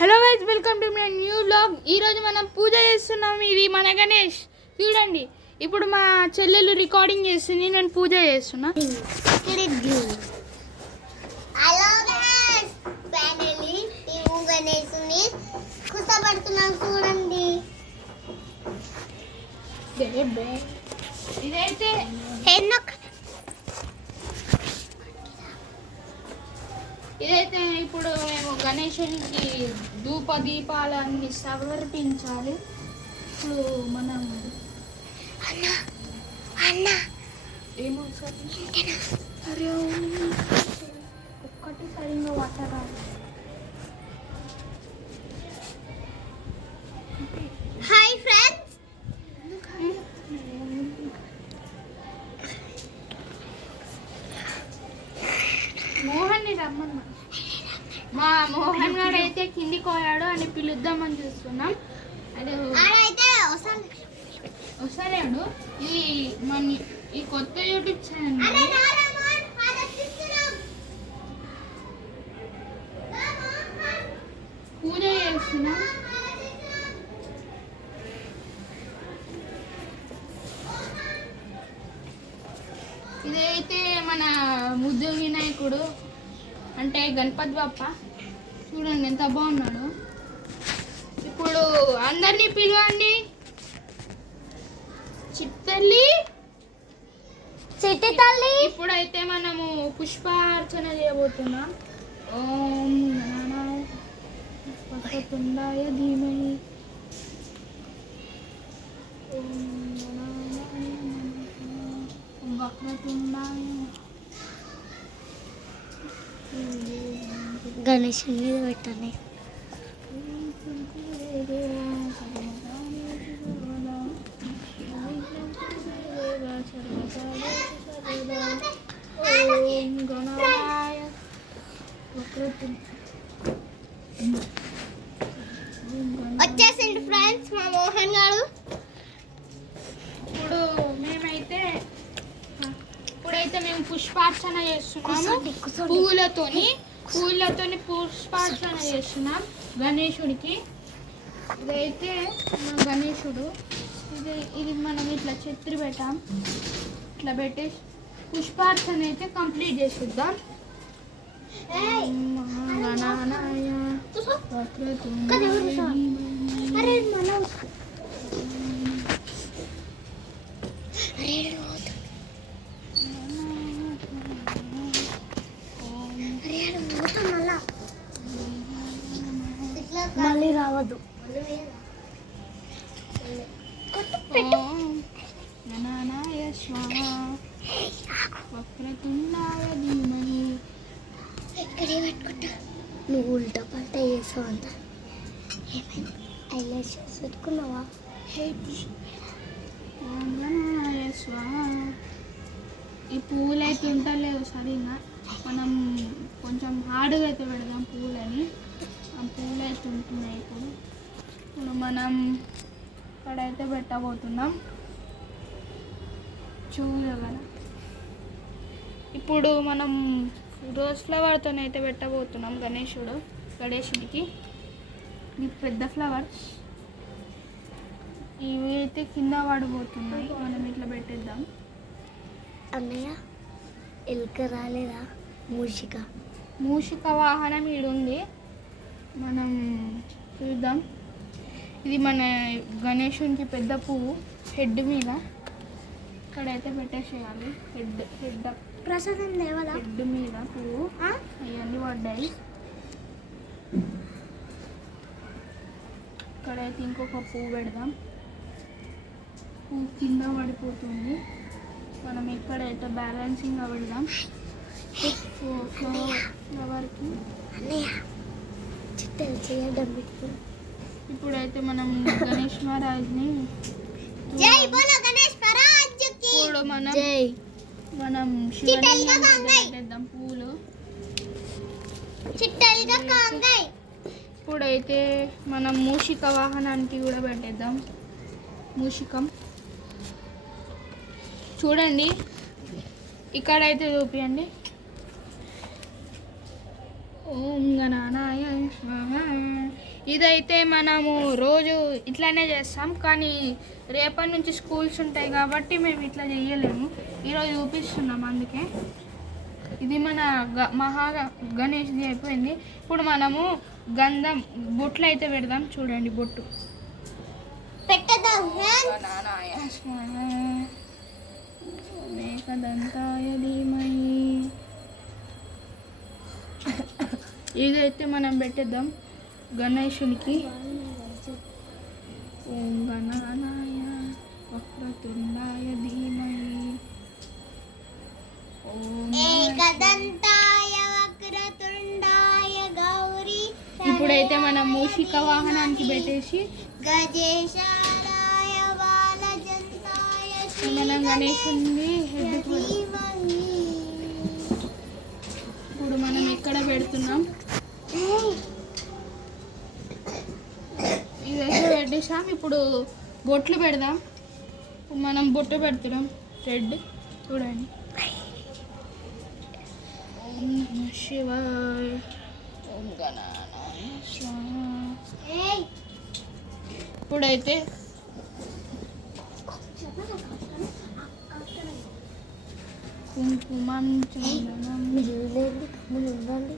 Hello guys, welcome to my new vlog. ఈరోజు మనం పూజ చేస్తున్నాం. ఇది మన గణేష్ చూడండి. ఇప్పుడు మా చెల్లెలు రికార్డింగ్ చేస్తుంది, నేను పూజ చేస్తున్నా. హలో గైస్, ఫైనల్లీ ఈ గణేశుని కూర్చోబెడుతున్నాం చూడండి. ఇదైతే ఇదైతే ఇప్పుడు మేము గణేశునికి ధూప దీపాలన్నీ సమర్పించాలి. ఇప్పుడు మనం ఏమో సరే ఒక్కటి సరిగ్గా పట్టరాదు. హాయ్ ఫ్రెండ్స్, మోహన్ని రమ్మన్నా. మా మోహన్ గారు అయితే కిందికి పోయాడు అని పిలుద్దామని చూస్తున్నాం. అదే వస్తలేడు. ఇది మన ఈ కొత్త యూట్యూబ్ ఛానల్ పూజ చేస్తున్నాం. ఇదైతే మన ముద్దు వినాయకుడు అంటే గణపతి బప్ప. చూడండి ఎంత బాగున్నాడు. ఇప్పుడు అందరినీ పిలవండి. చిట్టి తల్లి. ఇప్పుడైతే మనము పుష్పార్చన చేయబోతున్నాం. ఓం గణానాయ వక్రతుండాయ ధీమహి ఓం గణానాయ వక్రతుండాయ. గణేశుని మీద పెట్టండి. వచ్చేసింది ఫ్రెండ్స్ మా మోహన్ గారు. ఇప్పుడైతే మేము పుష్పార్చన చేస్తున్నాము. పువ్వులతోని పుష్పార్చన చేస్తున్నాం గణేశుడికి. ఇదైతే మన గణేశుడు. ఇది మనం ఇట్లా ఛత్రి పెట్టాం. ఇట్లా పెట్టి పుష్పార్చన అయితే కంప్లీట్ చేసిద్దాం. మళ్ళీ రావద్దు. గణానాయ స్వాహ వక్రతుండాయ ధీమహి. ఇక్కడే పెట్టుకుంటా. నువ్వు ఉల్టా పల్టా చేసావు అంత. ఐలాషెస్ పెట్టుకున్నావా? గణానాయ స్వాహ. ఈ పువ్వులు అయితే ఉంటలేవు సరిగా. మనం కొంచెం హార్డ్గా అయితే పెడదాం పువ్వులని. ఆ పువ్వులు అయితే ఉంటున్నాయి. ఇప్పుడు మనం ఇక్కడైతే పెట్టబోతున్నాం. చూడగల ఇప్పుడు మనం రోజ్ ఫ్లవర్తో అయితే పెట్టబోతున్నాం గణేశుడికి. ఈ పెద్ద ఫ్లవర్స్ ఇవి అయితే కింద పడిపోతున్నాయి. మనం ఇట్లా పెట్టేద్దాం. అన్నయ్య ఎలుక రాలేదా? మూషిక వాహనం ఈడుంది, మనం చూద్దాం. ఇది మన గణేశునికి పెద్ద పువ్వు హెడ్ మీద ఇక్కడైతే పెట్టేసేయాలి. హెడ్ ప్రసాదం దేవాలా? హెడ్ మీద పువ్వు అవన్నీ పడ్డాయి. ఇక్కడైతే ఇంకొక పువ్వు పెడదాం. పువ్వు కింద పడిపోతుంది. మనం ఇక్కడైతే బ్యాలెన్సింగ్గా పెడదాం ఫ్లవర్కి. ఇప్పుడైతే మనం గణేష్ మహారాజ్ని ఇప్పుడు మనం పెట్టేద్దాం పూలు. ఇప్పుడైతే మనం మూషిక వాహనానికి కూడా పెట్టేద్దాం. మూషికం చూడండి, ఇక్కడైతే చూపియండి. ఓం గణానాయ స్వాహ. ఇదైతే మనము రోజు ఇట్లానే చేస్తాం, కానీ రేపటి నుంచి స్కూల్స్ ఉంటాయి కాబట్టి మేము ఇట్లా చేయలేము. ఈరోజు చూపిస్తున్నాం అందుకే. ఇది మన మహా గణేష్ది అయిపోయింది. ఇప్పుడు మనము గంధం బొట్లు అయితే పెడదాం. చూడండి బొట్టు. గణానాయ స్వాహ మేకదంతాయ ధీమహి. ఇదైతే మనం పెట్టేద్దాం గణేశునికి. ఓం గణానాయ వక్రతుండాయ ధీమహి. ఓం ఏకదంతాయ వక్రతుండాయ గౌరీ. ఇప్పుడైతే మనం మూషిక వాహనానికి పెట్టేసి గజేశాలాయ బాలజంతాయ మనం గణేశుని హెడ్కి పెడతాం. ధీమహి. ఇప్పుడు మనం ఎక్కడ పెడుతున్నాం, ఇదైతే పెట్టేసాం. ఇప్పుడు బొట్లు పెడదాం. మనం బొట్టు పెడుతున్నాం రెడ్. చూడండి. ఓం నమః శివాయ. ఓం గణానాయ స్వాహ. ఇప్పుడైతే కుంకుమం చందనం. ఇవ్వండి.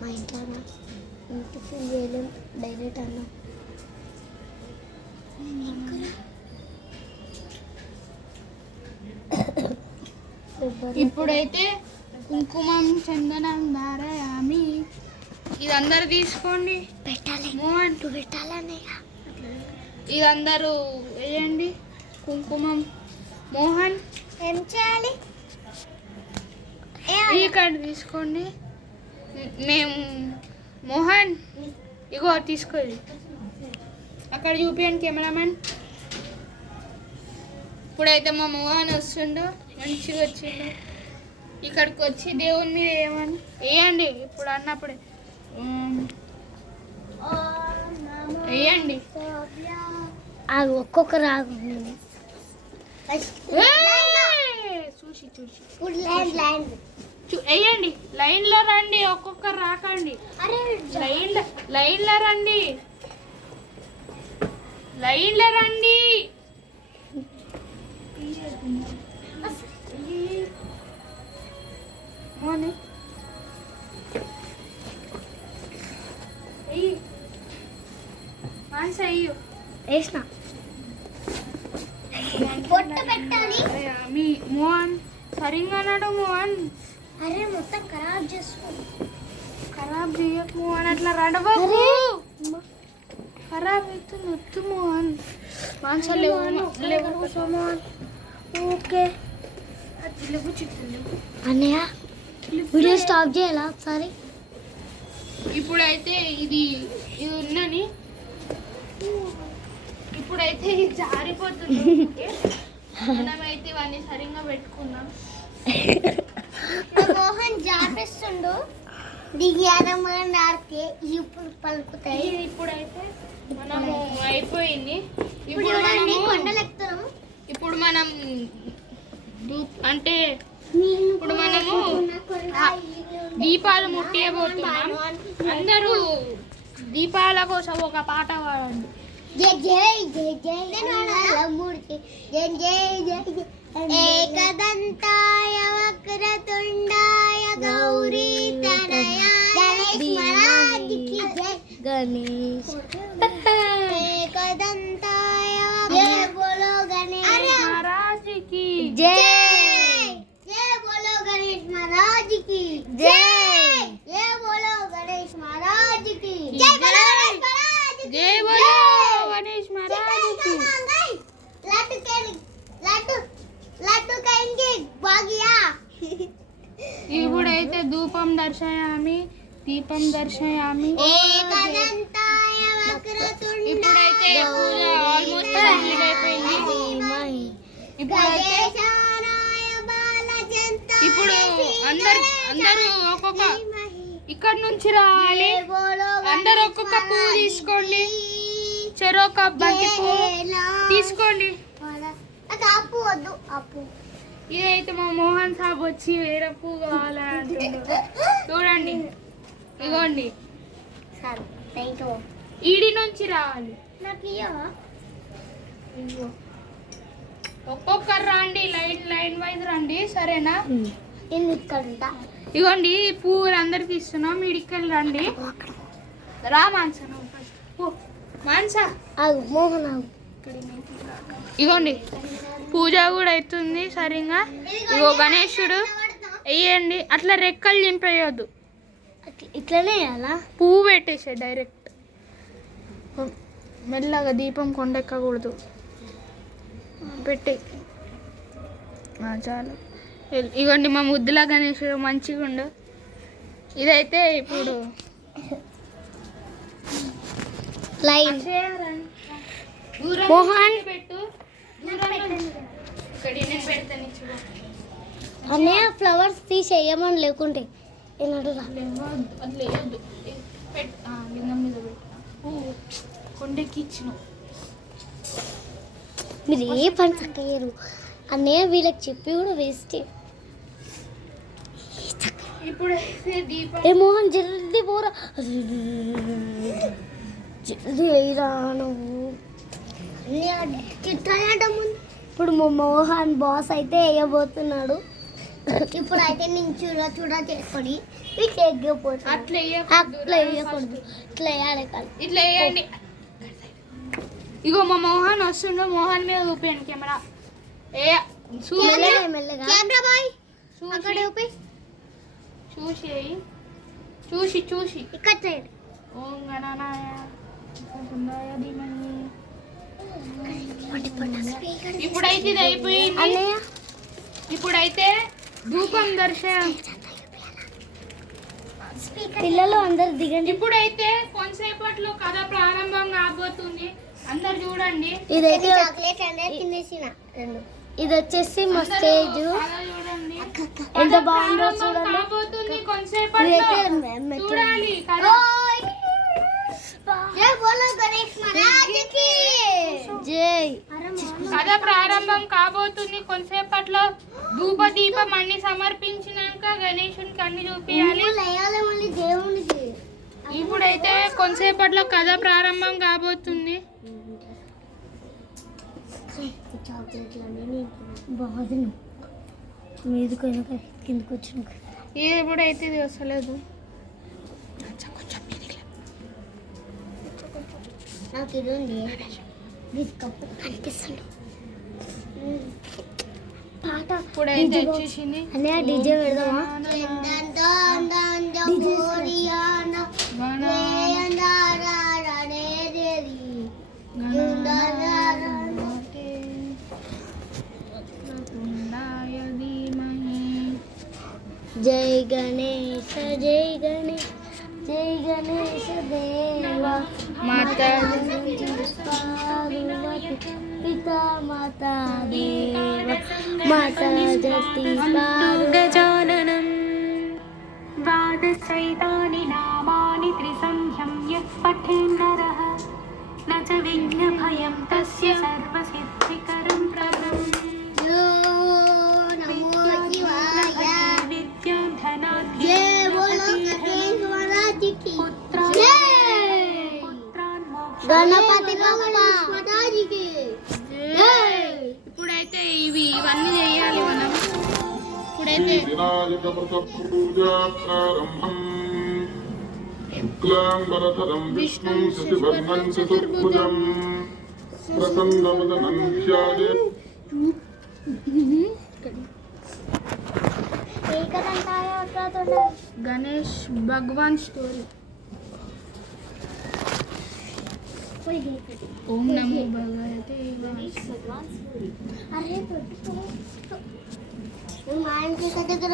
మా ఇంట్లో ఇంటి ఫుల్ చేయలేం, డైరెక్ట్ అన్నం. ఇప్పుడైతే కుంకుమం చందనం ధారయామి. ఇది అందరు తీసుకోండి. పెట్టాలి మోహన్ పెట్టాలన్నయ్య. ఇది అందరూ వేయండి కుంకుమం. మోహన్ ఏం చేయాలి? ఈ కార్డు తీసుకోండి. మేము మోహన్ ఇగో తీసుకోండి. అక్కడ చూపించండి కెమెరామెన్. ఇప్పుడైతే మా మోహన్ వస్తుండో మంచిగా వచ్చిండు. ఇక్కడికి వచ్చి దేవుని మీద వేయండి. ఇప్పుడు అన్నప్పుడే వేయండి. అది ఒక్కొక్క రాగు చూసి చూసి లైన్ వేయండి. లైన్లో రండి, ఒక్కొక్కరు రాకండి. లైన్లో రండి. లైన్లో రండి. వేసిన పొట్ట పెట్టాలి. మీ మోహన్ సరిగ్గా అన్నాడు. మోహన్ అరే మొత్తం ఖరాబ్ చేసుకో. ఖరాబ్ చేయకు మోహన్, అట్లా రడవకు. ఖరాబ్ అయితే నొత్తు మోహన్. ఓకే లేవు చిట్టు. అన్నయ్య వీడియో స్టాప్ చేయాలా ఒకసారి? ఇప్పుడైతే ఇది ఉన్నని. ఇప్పుడైతే ఇది జారిపోతుంది. మనమైతే ఇవన్నీ సరిగ్గా పెట్టుకున్నాం. మోహన్ జాపిస్తుండు. దిగారకే ఇప్పుడు పలుకుతాయి. ఇప్పుడైతే మనము అయిపోయింది. కొండలెక్కుతాము. ఇప్పుడు మనం అంటే ఇప్పుడు మనము దీపాలు ముట్టియబోతున్నాం. అందరూ దీపాల కోసం ఒక పాట పాడండి. జై జై జై జై మూర్తి జై జై జై ఏకదంతాయ వక్రతుండాయ గౌరీ తనయ గణేష్ మహారాజ్ కి జై. గణేష్ ఏకదంతాయ జై బోలో గణేష్ మహారాజ్ కి జై. జై బోలో గణేష్ మహారాజ్ కి జై. జై బోలో గణేష్ మహారాజ్ కి జై. బోలో గణేష్ మహారాజ్ కి జై బోలో గణేష్ మహారాజ్ కి. లడ్డు కైంకి బాగియా. ఇప్పుడైతే ధూపం దర్శయామి, దీపం దర్శయామి. ఏకదంతాయ వక్రతుండాయ ఇప్పుడైతే పూజ ఆల్మోస్ట్ కంప్లీట్ అయిపోయింది. ఇప్పుడైతే ఇప్పుడు అందరూ ఒక్కొక్క ఇక్కడ నుంచి రావాలి. అందరూ ఒక్కొక్క పువ్వు తీసుకోండి. చెరొక బంతి పువ్వు తీసుకోండి. ఆపు వద్దు ఆపు. ఇదైతే మా మోహన్ సాబ్ వచ్చి వేరే పువ్వు కావాలని అంటుండు. చూడండి ఇగోండి సరే థ్యాంక్ యూ. ఈడి నుంచి రావాలి. నాకు ఇయ్యవా? ఇదిగో. ఒక్కొక్కరు రండి, లైన్ వైజ్ రండి, సరేనా? నేను ఇక్కడ ఉంటా. ఇగోండి ఈ పువ్వులు అందరికి ఇస్తున్నాం. ఇడికెళ్ళి రండి. రా మాన్సా, నువ్వు ఫస్ట్ పో. మాన్సా ఆగు మోహన్ ఆగు. ఇగోండి పూజ కూడా అవుతుంది సరిగా. ఇగో గణేశుడు వేయండి. అట్లా రెక్కలు చింపేయొద్దు, ఇట్లనే అలా పువ్వు పెట్టేసే డైరెక్ట్. మెల్లగా దీపం కొండెక్కకూడదు. పెట్టే చాలు. ఇగోండి మా ముద్దుల గణేశుడు మంచిగా ఉండు. ఇదైతే ఇప్పుడు లైన్ మోహన్ పెట్టు. ఇక్కడ నేను పెడతాను చూడు. అన్నయ్య ఫ్లవర్స్ తీసేయమని లేకుంటే ఏనడురా. అట్లా వేయద్దు. లింగం మీద పెట్టు. కొండెక్కి ఇచ్చిన మీరు ఏ పని చక్కయ్యారు అన్నయ్య. వీళ్ళకి చెప్పి కూడా వేస్ట్. ఇప్పుడైతే దీపం. ఏ మోహన్ జల్దీ పోరా, జల్దీ వేయరా నువ్వు. ఇప్పుడు మా మోహన్ బాస్ అయితే వేయబోతున్నాడు. ఇప్పుడు అయితే నేను చూడ చేసుకొని ఇట్లా ఎగ్గపోతాను. అట్లా అట్లా వేయకూడదు, ఇట్లా వేయాలి కాదు. ఇట్లా వేయండి. ఇగో మా మోహన్ వస్తుండు. మోహన్ మీద చూపించండి కెమెరా. మెల్లగా మెల్లగా చూసి చూసి ఇక్కడ సైడ్. ఓం గణనాయ వసుంధరాయ ధీమహి. ఇప్పుడైతే ఇది అయిపోయింది. అన్నయ్య ఇప్పుడైతే ధూపం దర్శనం. పిల్లలు అందరు దిగండి. ఇప్పుడైతే కొంతసేపట్లో కథ ప్రారంభం కాబోతుంది. అందరు చూడండి. ఇదైతే ఇది వచ్చేసి మా స్టేజ్. చూడండి ఎంత బాగుందో చూడండి. కాబోతుంది కొంతసేపట్లో. చూడాలి కథ. జై కథ ప్రారంభం కాబోతుంది కొంతసేపట్లో. ధూప దీపం అన్ని సమర్పించినాక గణేశునికి అన్ని చూపించాలి. ఇప్పుడైతే కొంతసేపట్లో కథ ప్రారంభం కాబోతుంది. బాగుంది మీదకి కిందకి వచ్చిన. ఇప్పుడైతే ఇది వస్తలేదు. నాకు ఇది ఉంది కనిపిస్తుంది పాట. ఇప్పుడైతే వచ్చేసింది. అన్నయ్య డీజే పెడదామా? జై గణేశ జై గణేశ జై గణేశ దేవా మాతా పితా మాతా దేవ మాతా జతి గజాననం ద్వాదశైతాని నామాని త్రిసంధ్యం యః పఠేన్నరః న చ విఘ్నభయం తస్య సర్వసిద్ధికరం ప్రదం గణపతి ఇప్పుడైతే ఇవన్నీ చేయాలి మనం. ఇప్పుడైతే వినాయక వ్రత పూజా ప్రారంభం. శుక్లాంబరధరం విష్ణుం శశివర్ణం చతుర్భుజం ప్రసన్నవదనం ధ్యాయేత్. గణేష్ భగవాన్ స్టోరీ. ఓం నమో భగవతే అరే మా ఇంటి దగ్గర